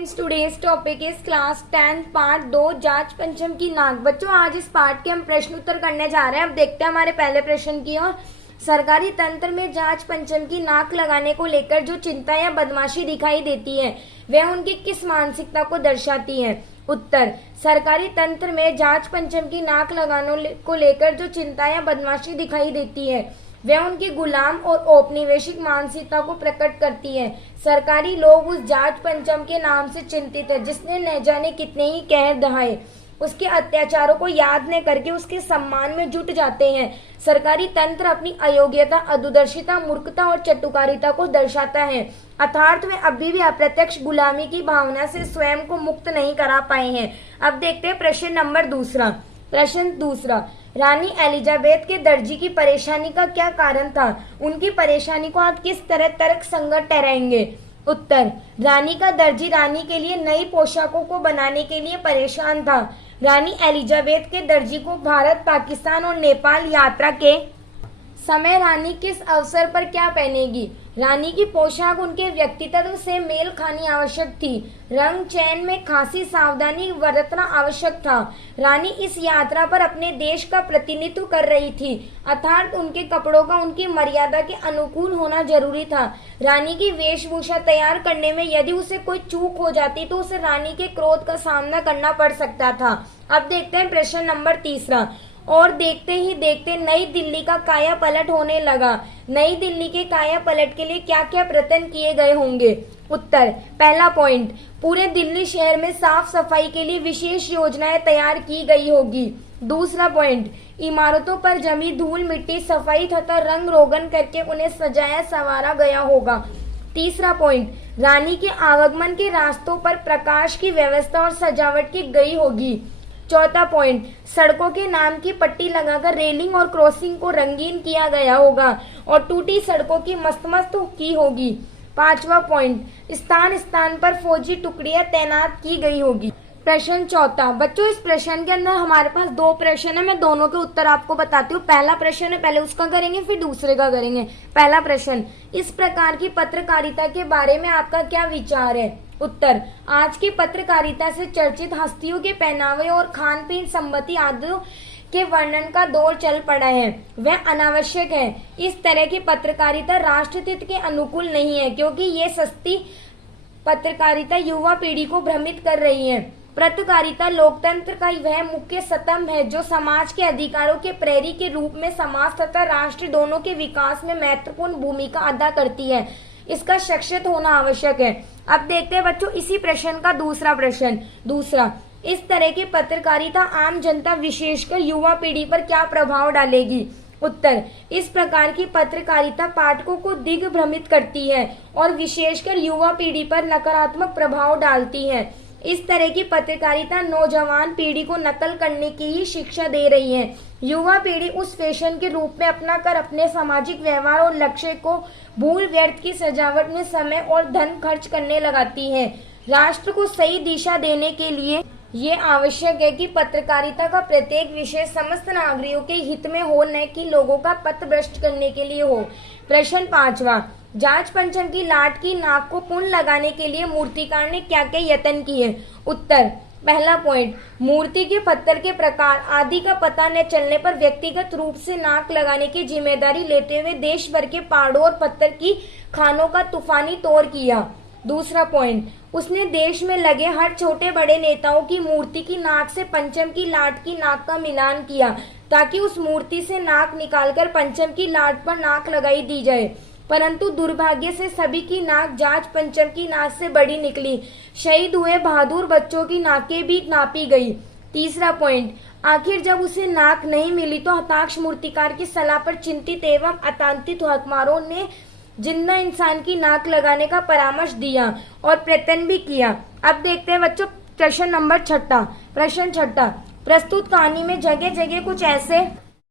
Friends, today's topic is class 10 part 2 जांच पंचम की नाक। बच्चों, आज इस पार्ट के हम प्रश्न उत्तर करने जा रहे हैं। अब देखते हैं हमारे पहले प्रश्न की ओर। सरकारी तंत्र में जांच पंचम की नाक लगाने को लेकर जो चिंता या बदमाशी दिखाई देती है वह उनकी किस मानसिकता को दर्शाती है? उत्तर, सरकारी तंत्र में जांच पंचम की नाक लगाने को लेकर जो चिंता या बदमाशी दिखाई देती है वह उनकी गुलाम और औपनिवेशिक मानसिकता को प्रकट करती है। सरकारी लोग उस जांच पंचम के नाम से चिंतित है जिसने न जाने कितने ही कहर ढहाए। उसके अत्याचारों को याद न करके उसके सम्मान में जुट जाते हैं। सरकारी तंत्र अपनी अयोग्यता, अदूरदर्शिता, मूर्खता और चटुकारिता को दर्शाता है। अर्थात वे अभी भी अप्रत्यक्ष गुलामी की भावना से स्वयं को मुक्त नहीं करा पाए हैं। अब देखते हैं प्रश्न नंबर दूसरा। प्रश्न दूसरा, रानी एलिजाबेथ के दर्जी की परेशानी का क्या कारण था? उनकी परेशानी को आप किस तरह तर्क संगत ठहराएंगे? उत्तर, रानी का दर्जी रानी के लिए नई पोशाकों को बनाने के लिए परेशान था। रानी एलिजाबेथ के दर्जी को भारत, पाकिस्तान और नेपाल यात्रा के समय रानी किस अवसर पर क्या पहनेगी? रानी की पोशाक उनके व्यक्तित्व से मेल खानी आवश्यक थी। रंग चयन में खासी सावधानी बरतना आवश्यक था। रानी इस यात्रा पर अपने देश का प्रतिनिधित्व कर रही थी, अर्थात उनके कपड़ों का उनकी मर्यादा के अनुकूल होना जरूरी था। रानी की वेशभूषा तैयार करने में यदि उसे कोई चूक हो जाती तो उसे रानी के क्रोध का सामना करना पड़ सकता था। अब देखते हैं प्रश्न नंबर तीसरा। और देखते ही देखते नई दिल्ली का काया पलट होने लगा। नई दिल्ली के काया पलट के लिए क्या क्या प्रयत्न किए गए होंगे? उत्तर, पहला पॉइंट, पूरे दिल्ली शहर में साफ सफाई के लिए विशेष योजनाएं तैयार की गई होगी। दूसरा पॉइंट, इमारतों पर जमी धूल मिट्टी सफाई तथा रंग रोगन करके उन्हें सजाया संवारा गया होगा। तीसरा पॉइंट, रानी के आवागमन के रास्तों पर प्रकाश की व्यवस्था और सजावट की गई होगी। चौथा पॉइंट, सड़कों के नाम की पट्टी लगाकर रेलिंग और क्रॉसिंग को रंगीन किया गया होगा और टूटी सड़कों की मस्त की होगी। पांचवा पॉइंट, स्थान स्थान पर फौजी टुकड़ियां तैनात की गई होगी। प्रश्न चौथा। बच्चों, इस प्रश्न के अंदर हमारे पास दो प्रश्न है। मैं दोनों के उत्तर आपको बताती हूँ। पहला प्रश्न है, पहले उसका करेंगे फिर दूसरे का करेंगे। पहला प्रश्न, इस प्रकार की पत्रकारिता के बारे में आपका क्या विचार है? उत्तर, आज की पत्रकारिता से चर्चित हस्तियों के पहनावे और खान पीन संबंधी आदतों के वर्णन का दौर चल पड़ा है, वह अनावश्यक है। इस तरह की पत्रकारिता राष्ट्रहित के अनुकूल नहीं है क्योंकि ये सस्ती पत्रकारिता युवा पीढ़ी को भ्रमित कर रही है। पत्रकारिता लोकतंत्र का वह मुख्य स्तंभ है जो समाज के अधिकारों के प्रहरी के रूप में समाज तथा राष्ट्र दोनों के विकास में महत्वपूर्ण भूमिका अदा करती है। इसका सशक्त होना आवश्यक है। अब देखते हैं बच्चों इसी प्रश्न का दूसरा प्रश्न। दूसरा, इस तरह की पत्रकारिता आम जनता विशेषकर युवा पीढ़ी पर क्या प्रभाव डालेगी? उत्तर, इस प्रकार की पत्रकारिता पाठकों को दिग्भ्रमित करती है और विशेषकर युवा पीढ़ी पर नकारात्मक प्रभाव डालती है। इस तरह की पत्रकारिता नौजवान पीढ़ी को नकल करने की ही शिक्षा दे रही है। युवा पीढ़ी उस फैशन के रूप में अपनाकर अपने सामाजिक व्यवहार और लक्ष्य को भूल व्यर्थ की सजावट में समय और धन खर्च करने लगाती है। राष्ट्र को सही दिशा देने के लिए ये आवश्यक है कि पत्रकारिता का प्रत्येक विषय समस्त नागरिकों के हित में हो, न कि लोगों का पथभ्रष्ट करने के लिए हो। प्रश्न पांचवा, जांच पंचम की लाट की नाक को पुनः लगाने के लिए मूर्तिकार ने क्या क्या यत्न किए? उत्तर, पहला पॉइंट, मूर्ति के पत्थर के प्रकार आदि का पता न चलने पर व्यक्तिगत रूप से नाक लगाने की जिम्मेदारी लेते हुए देश भर के पहाड़ों और पत्थर की खानों का तूफानी तौर किया। दूसरा पॉइंट, उसने देश में लगे हर छोटे बड़े नेताओं की मूर्ति की नाक से पंचम की लाट की नाक का मिलान किया ताकि उस मूर्ति से नाक निकालकर पंचम की लाट पर नाक लगाई दी जाए, परंतु दुर्भाग्य से सभी की नाक जांच पंचम की नाक से बड़ी निकली। शहीद हुए बहादुर बच्चों की नाकें भी नापी गई। तीसरा पॉइंट, आखिर जब उसे नाक नहीं मिली तो हताश मूर्तिकार की सलाह पर चिंतित एवं आतंकित हुक्मरानों ने जिंदा इंसान की नाक लगाने का परामर्श दिया और प्रयत्न भी किया। अब देखते हैं बच्चों प्रश्न नंबर छठा। प्रश्न छठा, प्रस्तुत कहानी में जगह जगह कुछ ऐसे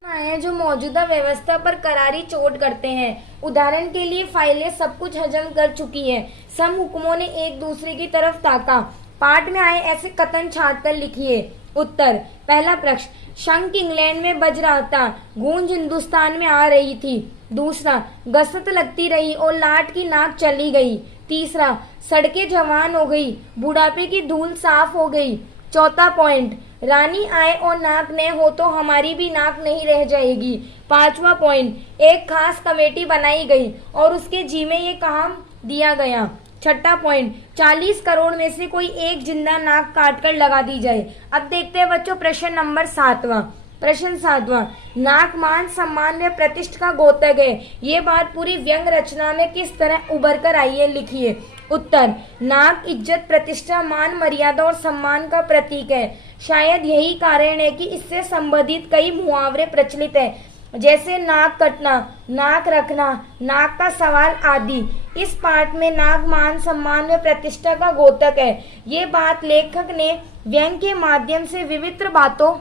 हैं जो मौजूदा व्यवस्था पर करारी चोट करते हैं। उदाहरण के लिए फाइलें सब कुछ हजम कर चुकी है। सब हुक्मों ने एक दूसरे की तरफ ताका। पाठ में आए ऐसे कथन छाट कर लिखिए। उत्तर, पहला प्रश्न, शंख इंग्लैंड में बज रहा था, गूंज हिंदुस्तान में आ रही थी। दूसरा, गसत लगती रही और लाट की नाक चली गई। तीसरा, सड़कें जवान हो गई, बुढ़ापे की धूल साफ हो गई। चौथा पॉइंट, रानी आए और नाक न हो तो हमारी भी नाक नहीं रह जाएगी। पांचवा पॉइंट, एक खास कमेटी बनाई गई और उसके जिम्मे ये काम दिया गया। छठा पॉइंट, 40 करोड़ में से कोई एक जिंदा नाक काट कर लगा दी जाए। अब देखते हैं बच्चों प्रश्न नंबर 7वां। प्रश्न 7वां, नाक मान सम्मान व प्रतिष्ठा का द्योतक है। ये बात पूरी व्यंग रचना में किस तरह उभर कर आई है, लिखिए। उत्तर, नाक इज्जत, प्रतिष्ठा, मान, मर्यादा और सम्मान का प्रतीक है। शायद यही कारण है कि इससे संबंधित कई मुहावरे प्रचलित है, जैसे नाक कटना, नाक रखना, नाक का सवाल आदि। इस पाठ में नाक मान सम्मान व प्रतिष्ठा का द्योतक है। ये बात लेखक ने व्यंग के माध्यम से विविध बातों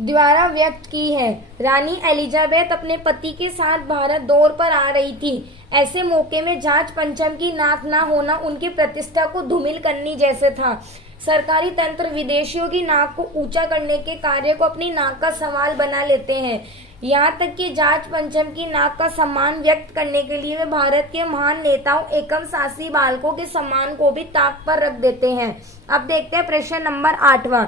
द्वारा व्यक्त की है। रानी एलिजाबेथ अपने पति के साथ भारत दौरे पर आ रही थी। ऐसे मौके में जांच पंचम की नाक ना होना उनकी प्रतिष्ठा को धूमिल करने जैसे था। सरकारी तंत्र विदेशियों की नाक को ऊंचा करने के कार्य को अपनी नाक का सवाल बना लेते हैं। यहाँ तक कि जांच पंचम की नाक का सम्मान व्यक्त करने के लिए वे भारत के महान नेताओं एवं शासी बालकों के सम्मान को भी ताक पर रख देते हैं। अब देखते हैं प्रश्न नंबर 8वां।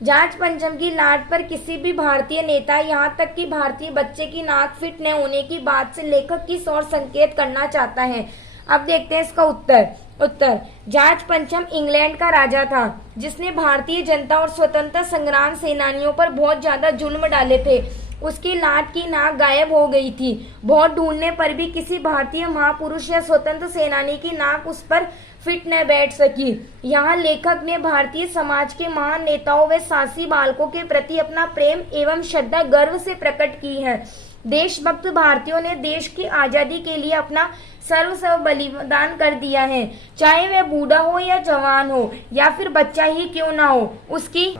जांच पंचम की लाट पर किसी भी भारतीय नेता, यहाँ तक कि भारतीय बच्चे की नाक फिट न होने की बात से लेखक किस ओर संकेत करना चाहता है। अब देखते हैं इसका उत्तर, जांच पंचम इंग्लैंड का राजा था जिसने भारतीय जनता और स्वतंत्रता संग्राम सेनानियों पर बहुत ज्यादा जुल्म डाले थे। उसकी लाट की नाक गायब हो गई थी। बहुत ढूंढने पर भी किसी भारतीय महापुरुष या स्वतंत्र सेनानी की नाक उस पर फिट न बैठ सकी। यहाँ लेखक ने भारतीय समाज के महान नेताओं व शासी बालकों के प्रति अपना प्रेम एवं श्रद्धा गर्व से प्रकट की है। देशभक्त भारतीयों ने देश की आजादी के लिए अपना सर्वस्व बलिदान कर दिया है, चाहे वह बूढ़ा हो या जवान हो या फिर बच्चा ही क्यों ना हो। उसकी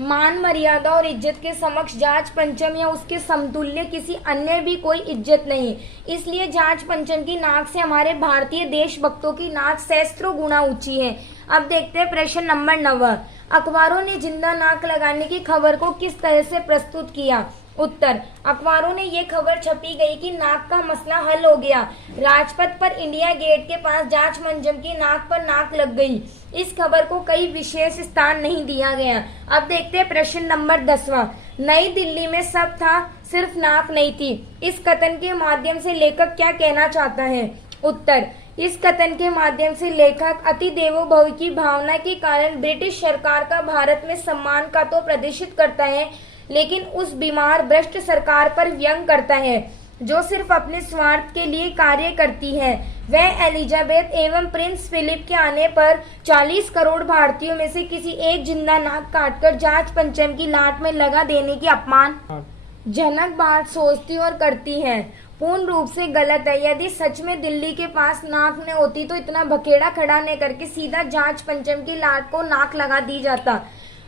मान, मर्यादा और इज्जत के समक्ष जांच पंचम या उसके समतुल्य किसी अन्य भी कोई इज्जत नहीं। इसलिए जांच पंचम की नाक से हमारे भारतीय देशभक्तों की नाक सहस्त्रों गुना ऊंची है। अब देखते हैं प्रश्न नंबर 9। अखबारों ने जिंदा नाक लगाने की खबर को किस तरह से प्रस्तुत किया। उत्तर, अखबारों ने ये खबर छपी गई कि नाक का मसला हल हो गया। राजपथ पर इंडिया गेट के पास जांच पंचम की नाक पर नाक लग गई। इस खबर को कई विशेष स्थान नहीं दिया गया। अब देखते हैं प्रश्न नंबर 10वां। नई दिल्ली में सब था, सिर्फ नाक नहीं थी। इस कथन के माध्यम से लेखक क्या कहना चाहता है। उत्तर, इस कथन के माध्यम से लेखक अति देवो भव की भावना के कारण ब्रिटिश सरकार का भारत में सम्मान का तो प्रदर्शित करता है, लेकिन उस बीमार भ्रष्ट सरकार पर व्यंग करता है जो सिर्फ अपने स्वार्थ के लिए कार्य करती है। वह एलिजाबेथ एवं प्रिंस फिलिप के आने पर 40 करोड़ भारतीयों में से किसी एक जिंदा नाक काटकर जांच पंचम की लाट में लगा देने की अपमानजनक बात सोचती और करती है। पूर्ण रूप से गलत है। यदि सच में दिल्ली के पास नाक न होती तो इतना बखेड़ा खड़ा न करके सीधा जांच पंचम की लाट को नाक लगा दी जाता।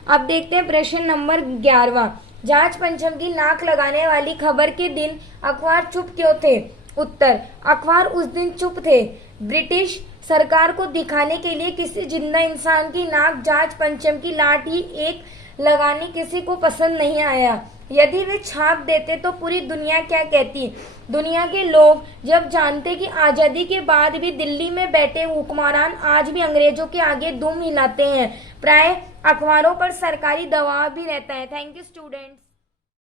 अब देखते हैं प्रश्न नंबर 11वां। जांच पंचम की नाक लगाने वाली खबर के दिन अखबार चुप क्यों थे। उत्तर, अखबार उस दिन चुप थे। ब्रिटिश सरकार को दिखाने के लिए किसी जिंदा इंसान की नाक जांच पंचम की लाट ही एक लगानी किसी को पसंद नहीं आया। यदि वे छाप देते तो पूरी दुनिया क्या कहती। दुनिया के लोग जब जानते कि आजादी के बाद भी दिल्ली में बैठे हुक्मरान आज भी अंग्रेजों के आगे दुम हिलाते हैं, प्राय अखबारों पर सरकारी दबाव भी रहता है। Thank you students.